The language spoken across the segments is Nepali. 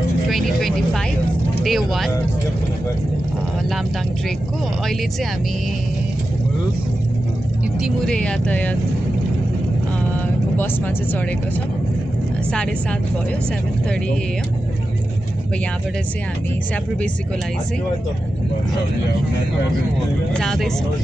2025 डे 1 लामटाङ ट्रेकको। अहिले चाहिँ हामी टिमुरे यातायात को बसमा चाहिँ चढेको छौँ। 7:30 भयो, 7:30 AM। अब यहाँबाट चाहिँ हामी स्याप्रोबेसीको लागि चाहिँ जाँदैछौँ।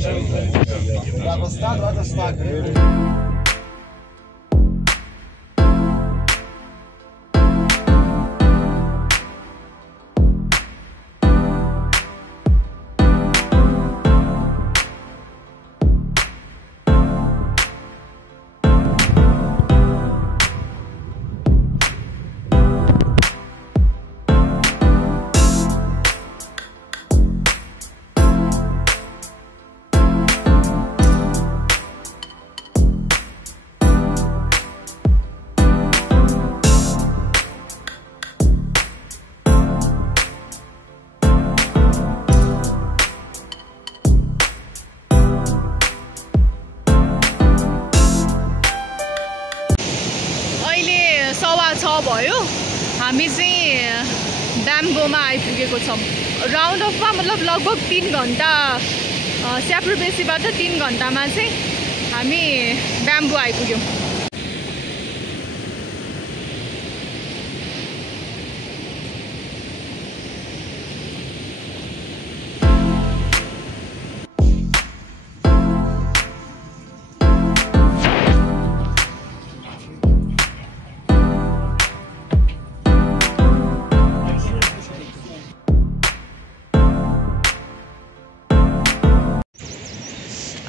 भयो हामी चाहिँ ब्याम्बोमा आइपुगेको छौँ। राउन्ड अफमा मतलब लगभग 3 घन्टा, स्याप्रोबेसीबाट 3 घन्टामा चाहिँ हामी ब्याम्बो आइपुग्यौँ।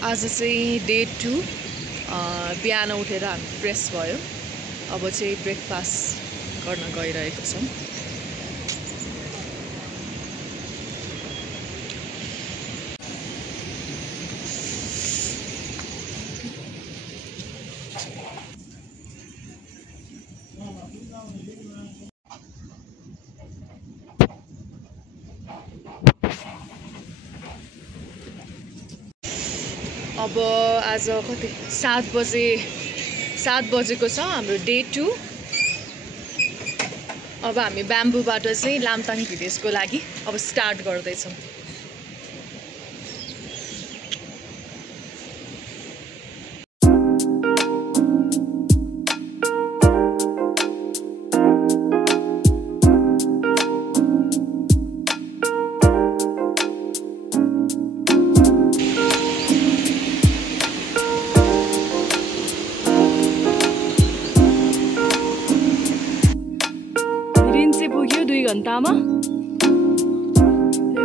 आज चाहिँ डे 2 बिहान उठेर हामी फ्रेस भयो। अब चाहिँ ब्रेकफास्ट गर्न गइरहेको छौँ। अब आज कति 7 बजेको छ हाम्रो डे 2। अब हामी ब्याम्बोबाट चाहिँ लामटाङ भिलेजको लागि अब स्टार्ट गर्दैछौँ। पुग्यो 2 घन्टामा।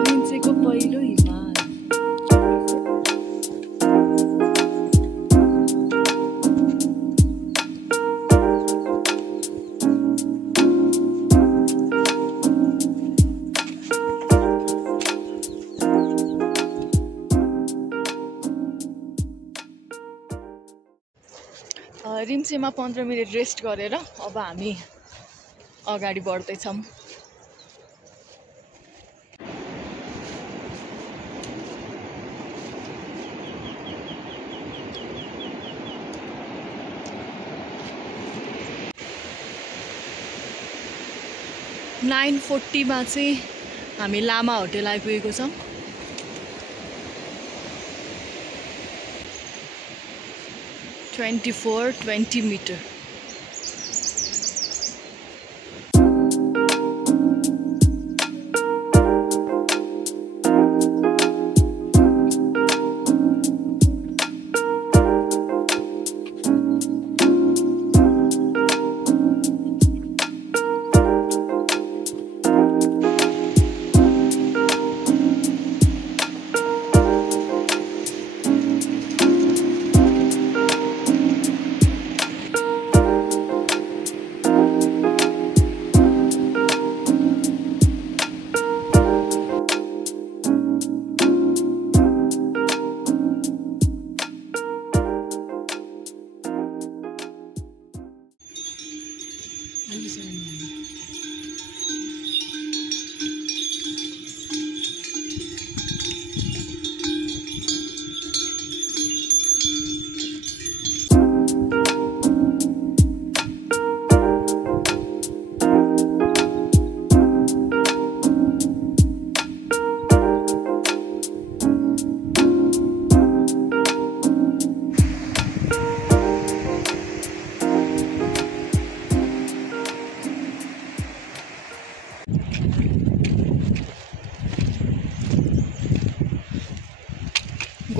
रिन्चेको पहिलो हिमाल। रिम्चेमा 15 मिनट रेस्ट गरेर अब हामी अगाडि बढ्दैछौँ। नाइन 40 चाहिँ हामी लामा होटेल आइपुगेको छौँ। 20 मिटर।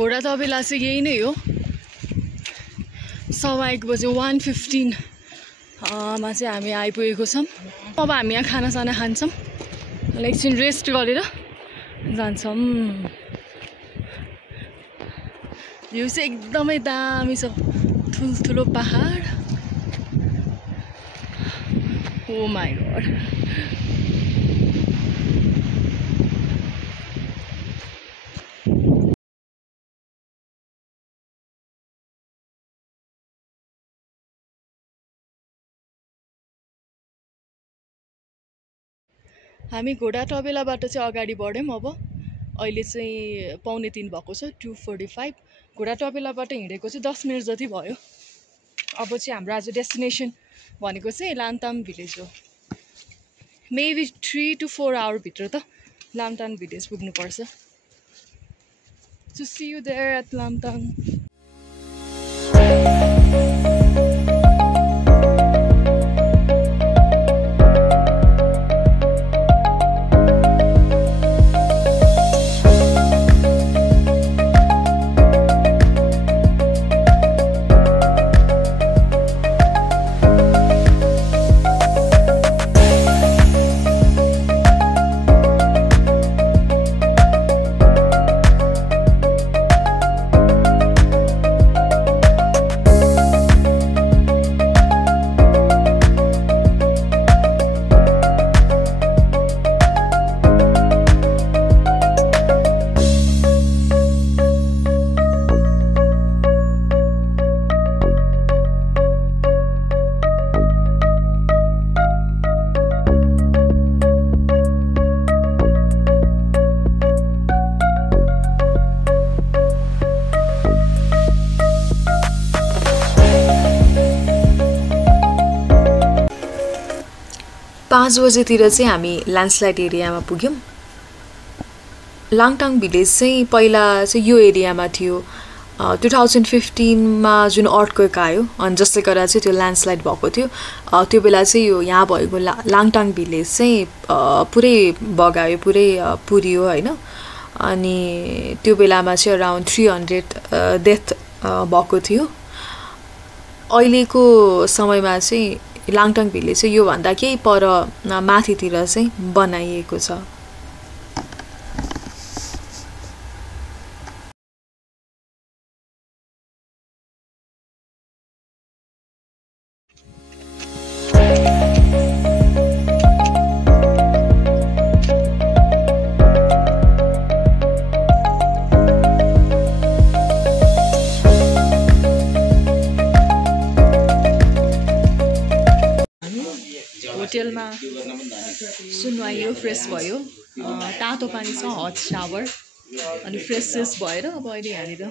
घोडा तबेला चाहिँ यही नै हो 1:15 बजे 1:15 मा चाहिँ हामी आइपुगेको छौँ अब हामी यहाँ खानासाना खान्छौँ एकछिन रेस्ट गरेर जान्छौँ भ्यू चाहिँ एकदमै दामी छ ठुल्ठुलो पहाड ओ माई गॉड हामी घोडा तबेलाबाट चाहिँ अगाडि बढ्यौँ अब अहिले चाहिँ 2:45 भएको छ 2:45 घोडा तबेलाबाट हिँडेको चाहिँ 10 मिनट जति भयो अब चाहिँ हाम्रो आज डेस्टिनेसन भनेको चाहिँ लामटाङ भिलेज हो मेबी 3 to 4 आवर भित्र त लामटाङ भिलेज पुग्नुपर्छ to see you there at Lamtang. पाँच बजेतिर चाहिँ हामी ल्यान्डस्लाइड एरियामा पुग्यौँ लाङटाङ भिलेज चाहिँ पहिला चाहिँ यो एरियामा थियो 2015 मा जुन अर्थक्वेक आयो अनि जसले गर्दा चाहिँ त्यो ल्यान्डस्लाइड भएको थियो त्यो बेला चाहिँ यो यहाँ भएको लाङटाङ भिलेज चाहिँ पुरै बगायो पुरै पुरियो हैन अनि त्यो बेलामा चाहिँ अराउन्ड 300 डेथ भएको थियो अहिलेको समयमा चाहिँ लाङटाङ भिलेज चाहिँ यो भन्दा केही पर माथितिर चाहिँ बनाइएको छ होटेलमा सुनवाइयो फ्रेस भयो तातो पानी छ हट शावर अनि फ्रेसेस भएर अब अहिले यहाँनिर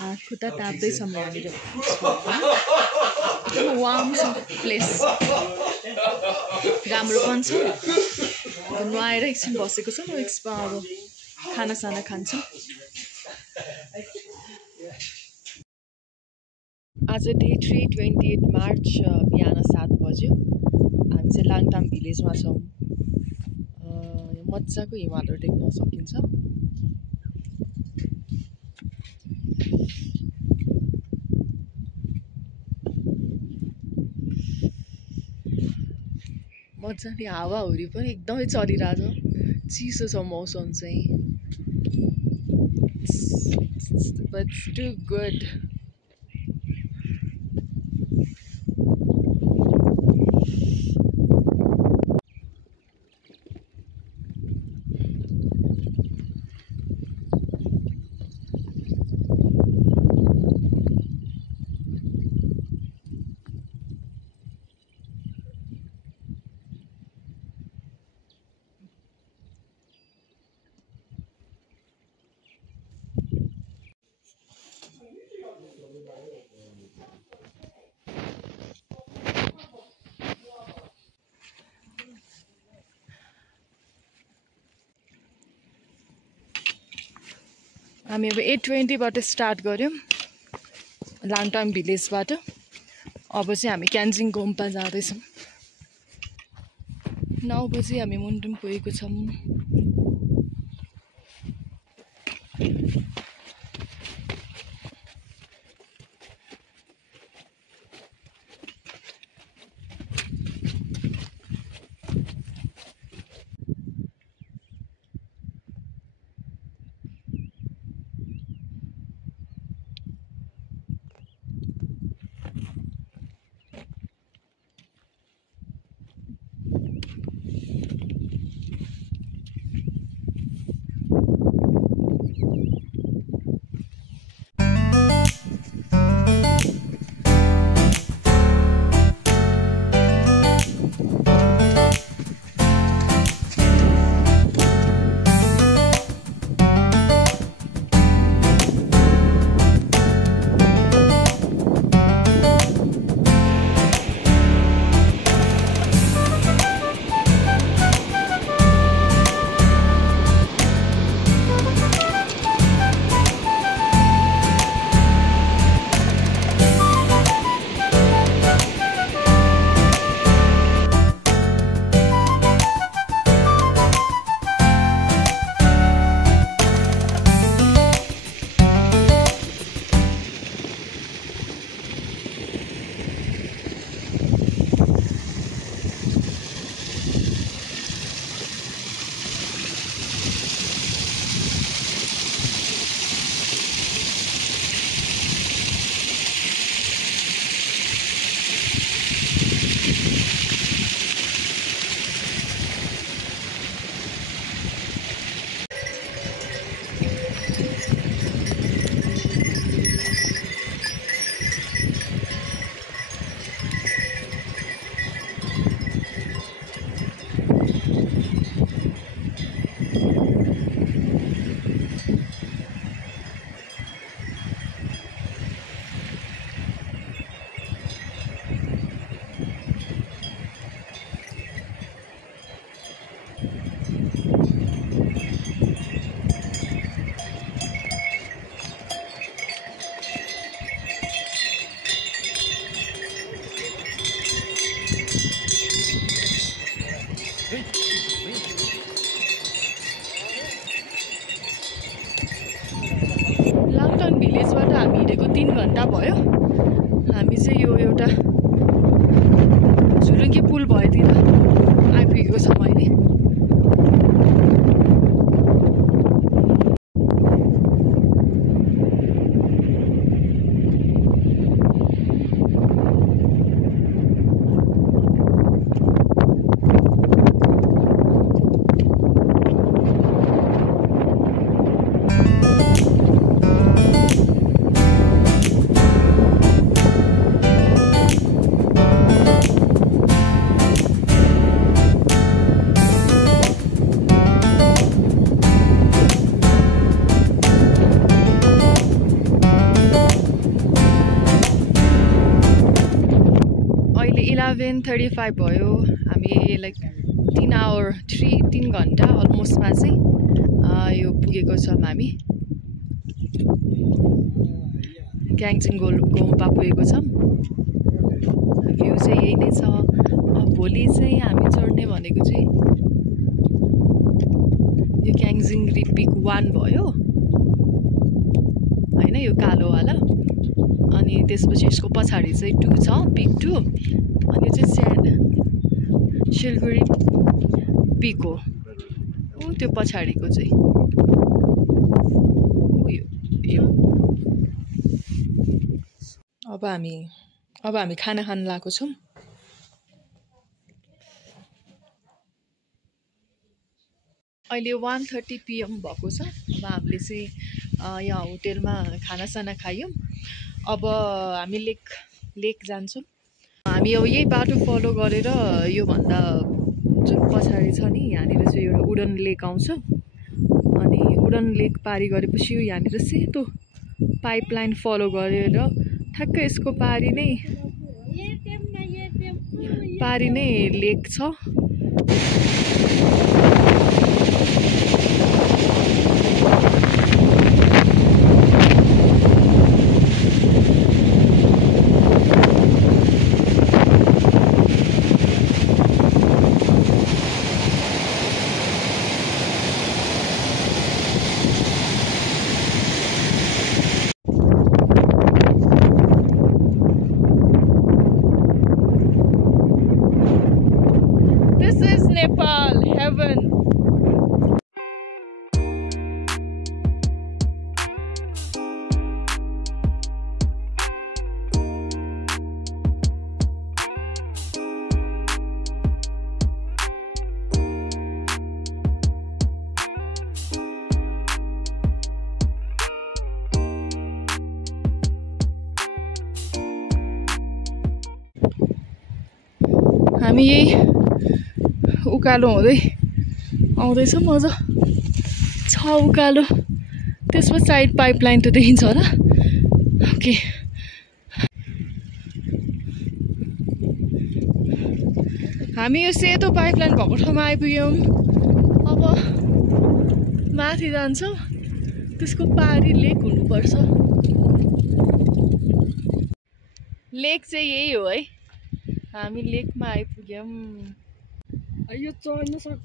हात खुट्टा ताप्दैछौँ यहाँनिर वार्म छ प्लेस राम्रो पनि छ अब नुहाएर एकछिन बसेको छौँ एकछिन अब खानासाना खान्छौँ आज डे 3 28 मार्च बिहान 7 बज्यो हामी चाहिँ लाङटाङ भिलेजमा छौँ मजाको हिमालहरू देख्न सकिन्छ मजाले हावाहुरी पनि एकदमै चलिरहेछ चिसो छ मौसम चाहिँ but it's too good हामी अब 8:20 बाट स्टार्ट गर्यौं लाङटाङ भिलेजबाट अब चाहिँ हामी क्यान्जिङ गोम्पा जाँदैछौँ 9 बजे हामी मुन्डुम पुगेको छौँ लाङटाङ भिलेजबाट हामी हिँडेको 3 घण्टा भयो। हामी चाहिँ यो एउटा झुलुङ्गे पुल भएतिर आइपुगेको छौँ अहिले। अहिले 11:35 भयो। हामी लाइक 3 घण्टा अलमोस्टमा चाहिँ यो पुगेको छौँ। हामी ग्याङ्जिङ गोम्पा पुगेको छौँ। भ्यू चाहिँ यही नै छ। भोलि चाहिँ हामी चढ्ने भनेको चाहिँ यो ग्याङ्जिङ पिक 1 भयो होइन, यो कालोवाला। अनि त्यसपछि यसको पछाडि चाहिँ 2 छ, पिक 2। अनि यो चाहिँ सिलगढी पिक हो। त्यो पछाडिको चाहिँ यो। अब हामी खाना खान लागेको छौँ। अहिले 1:30 PM भएको छ। अब हामीले चाहिँ यहाँ होटेलमा खानासाना खायौँ। अब हामी लेक जान्छौँ। हामी अब यही बाटो फलो गरेर योभन्दा जुन पछाडि छ नि, यहाँनिर चाहिँ एउटा वुडन लेक आउँछ। अनि वुडन लेक पारी गरेपछि यो यहाँनिर सेतो पाइपलाइन फलो गरेर ठ्याक्कै यसको पारी नै लेक छ। हामी यही उकालो हुँदै आउँदैछ मजा छ उकालो त्यसपछि साइड पाइपलाइन त देखिन्छ होला ओके हामी यो सेतो पाइपलाइन भएको ठाउँमा आइपुग्यौँ अब माथि जान्छौँ त्यसको पारी लेक हुनुपर्छ लेक चाहिँ यही हो है हामी लेकमा आइपुग्यौँ यो चढ्न सक्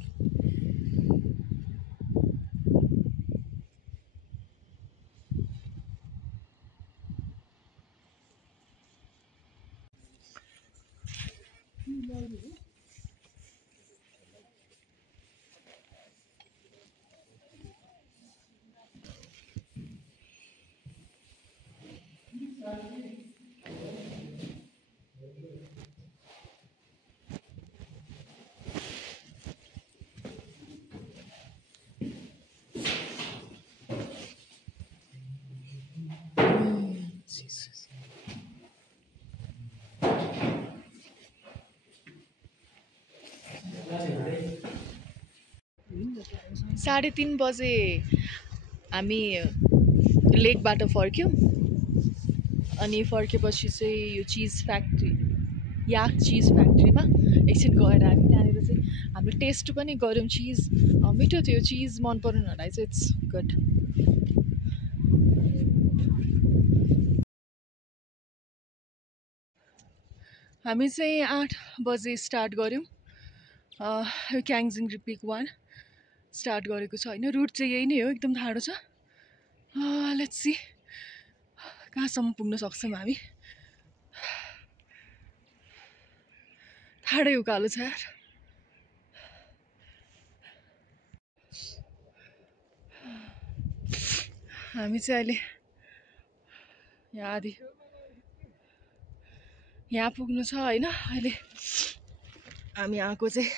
साढे 3 बजे हामी लेकबाट फर्क्यौँ अनि फर्केपछि चाहिँ यो चिज फ्याक्ट्री याक चिज फ्याक्ट्रीमा एकछिन गएर हामी त्यहाँनिर चाहिँ हामीले टेस्ट पनि गऱ्यौँ चिज मिठो थियो चिज मन पराउनेहरूलाई चाहिँ इट्स गुड हामी चाहिँ 8 बजे स्टार्ट गऱ्यौँ यो क्याङ्जिङ पिक 1 स्टार्ट गरेको छ होइन रुट चाहिँ यही नै हो एकदम टाढो छ लेट्स सी कहाँसम्म पुग्न सक्छौँ हामी टाढै उकालो छ यार हामी चाहिँ अहिले यहाँ पुग्नु छ होइन अहिले हामी आएको चाहिँ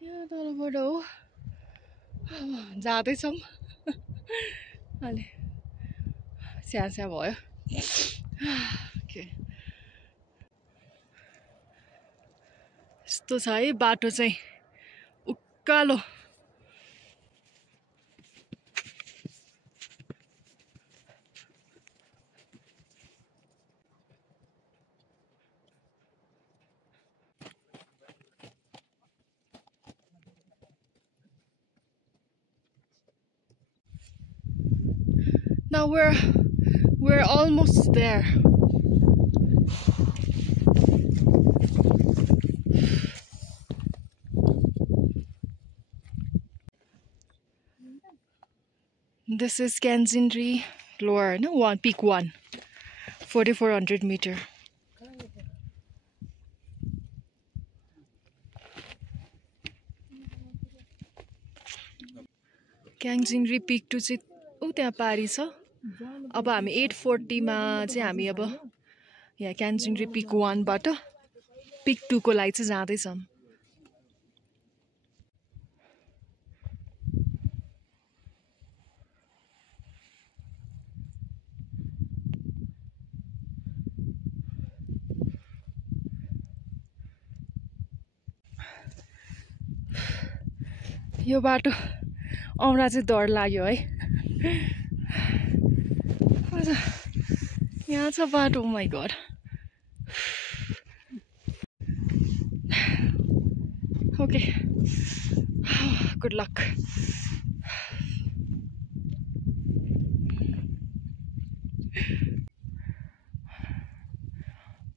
यहाँ तलबाट हो जाँदैछौँ अलि स्या भयो के यस्तो छ है बाटो चाहिँ उकालो Now we're almost there. This is Kenzindri Lower, no peak 1, 4,400 meter. Kenzindri peak 2 चाहिँ त्यहाँ पारी छ अब हामी 840 मा चाहिँ हामी अब यहाँ क्यान्जिङरी पिक 1 बाट पिक 2 को लागि चाहिँ जाँदैछौँ यो बाटो आउँदा चाहिँ डर लाग्यो है यहाँ छ बाटो my God okay good lock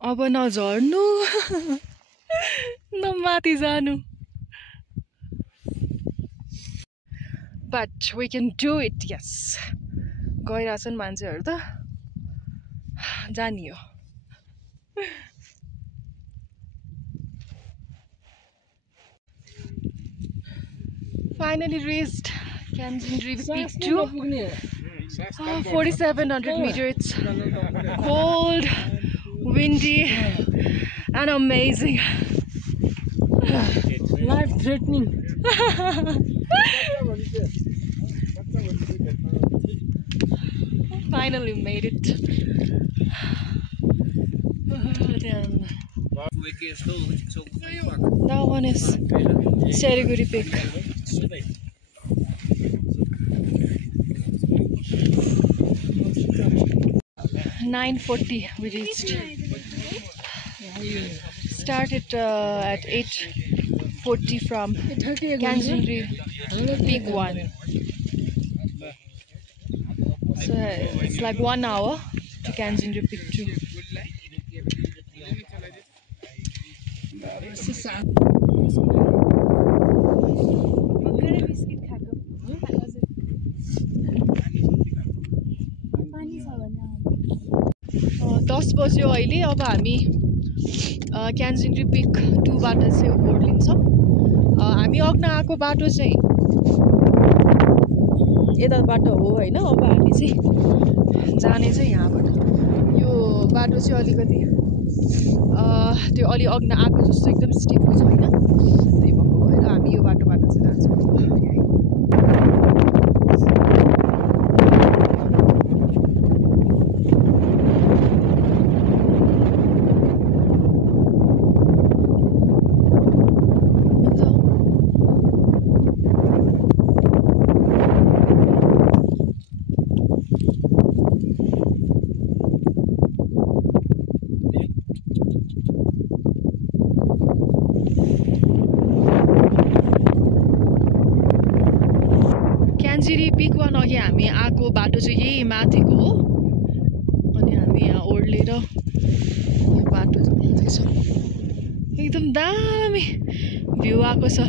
अब नझर्नु न माथि जानु but we can do it yes गइरहेछन् मान्छेहरु त जानियो finally reached Kenzindri Peak 2 4,700 meters it's cold windy and amazing life threatening finally made it That one is Seriguri Peak. 9:40 we reached. Started at 8:40 from Kanjunri Peak 1. So it's like 1 hour to Kanjunri Peak 2. दस बज्यो अहिले अब हामी क्यान्जिन्ट्री पिक 2 बाट चाहिँ ओर्लिन्छौँ हामी अग्न आएको बाटो चाहिँ यताबाट हो हैन अब हामी चाहिँ जाने चाहिँ यहाँबाट यो बाटो चाहिँ अलिकति त्यो अलि अग्न आएको जस्तो एकदम स्टिपको छैन त्यही भएको भएर हामी यो बाटोबाट चाहिँ जान्छौँ क्यान्जिरी पिक 1 अघि हामी आएको बाटो चाहिँ यही माथिको हो अनि हामी यहाँ ओर्लेर यो बाटो जाँदैछौँ एकदम दामी भ्यू आएको छ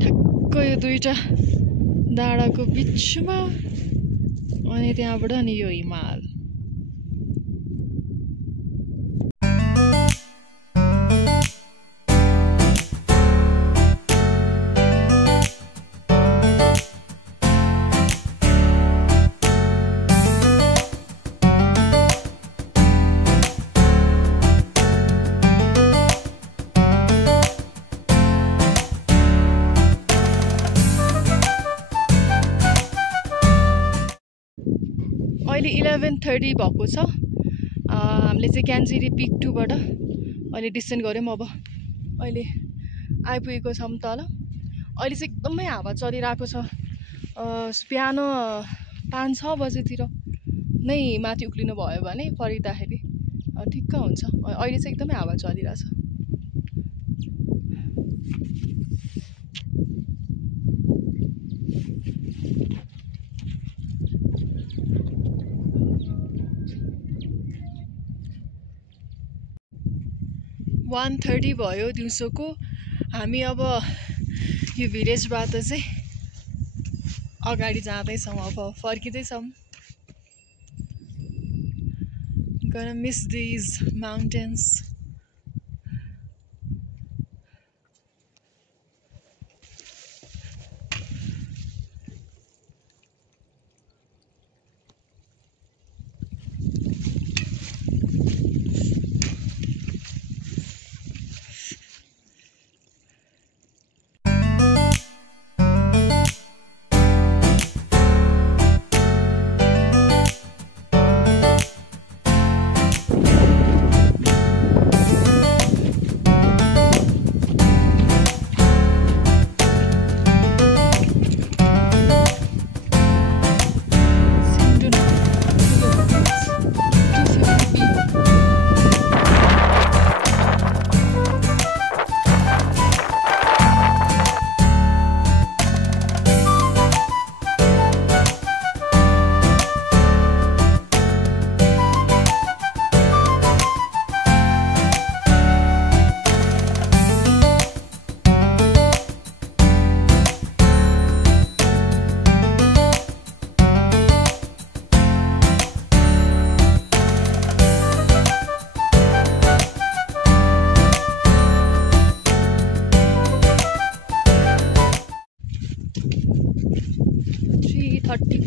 ठ्याक्क यो दुईटा डाँडाको बिचमा अनि त्यहाँबाट अनि यो हिमाल अहिले 11:30 भएको छ हामीले चाहिँ क्यान्जिरी पिक 2 बाट अहिले डिसेन्ड गर्यौं अब अहिले आइपुगेको छौं तल अहिले चाहिँ एकदमै हावा चलिरहेको छ बिहान 5-6 बजेतिर नै माथि उक्लिनु भयो भने फर्किँदाखेरि ठिक्क हुन्छ अहिले चाहिँ एकदमै हावा चलिरहेछ 1:30 भयो दिउँसोको हामी अब यो भिलेजबाट चाहिँ अगाडि जाँदैछौँ अब फर्किँदैछौँ Gonna miss these mountains.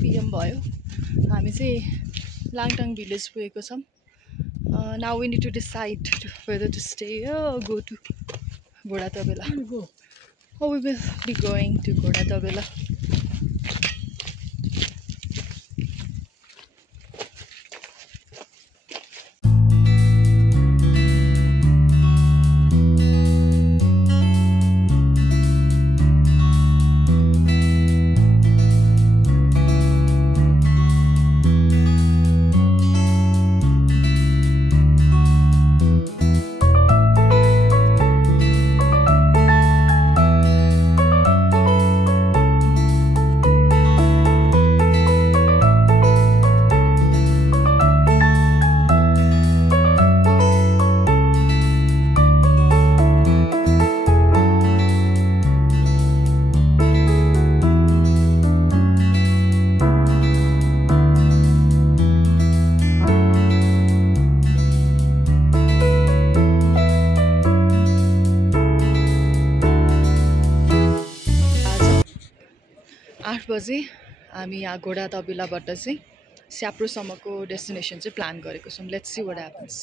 PM भयो हामी चाहिँ लाङटाङ भिलेज पुगेको छौं now we need to decide whether to stay or go to Ghoda Tabela. Oh, we will be going to Ghoda Tabela. बजे हामी यहाँ घोडा तबेलाबाट चाहिँ स्याप्रोसम्मको डेस्टिनेसन चाहिँ प्लान गरेको छौँ। Let's see what happens.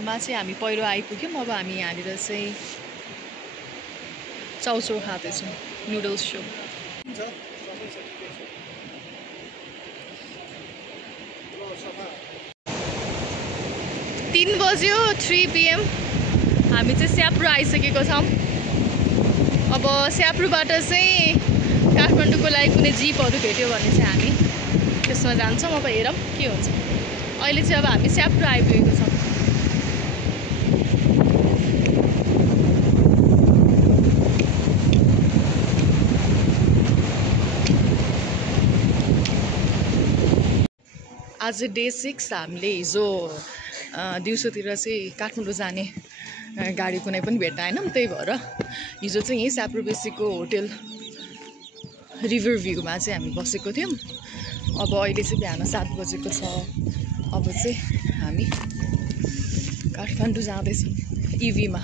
मा चाहिँ हामी पहिरो आइपुग्यौँ। अब हामी यहाँनिर चाहिँ चाउचाउ खाँदैछौँ, नुडल्स सो। 3 बज्यो 3 PM हामी चाहिँ स्याप्रो आइसकेको छौँ। अब स्याप्रोबाट चाहिँ काठमाडौँको लागि कुनै जिपहरू भेट्यो भने चाहिँ हामी त्यसमा जान्छौँ। अब हेरौँ के हुन्छ। अहिले चाहिँ अब हामी स्याप्रो आइपुगेको छौँ। आज डे 6 हामीले हिजो दिउँसोतिर चाहिँ काठमाडौँ जाने गाडी कुनै पनि भेट्टाएनौँ। त्यही भएर हिजो चाहिँ यहीँ स्याप्रो बेसीको होटेल रिभर भ्यूमा चाहिँ हामी बसेको थियौँ। अब अहिले चाहिँ बिहान 7 बजेको छ। अब चाहिँ हामी काठमाडौँ जाँदैछौँ इभीमा।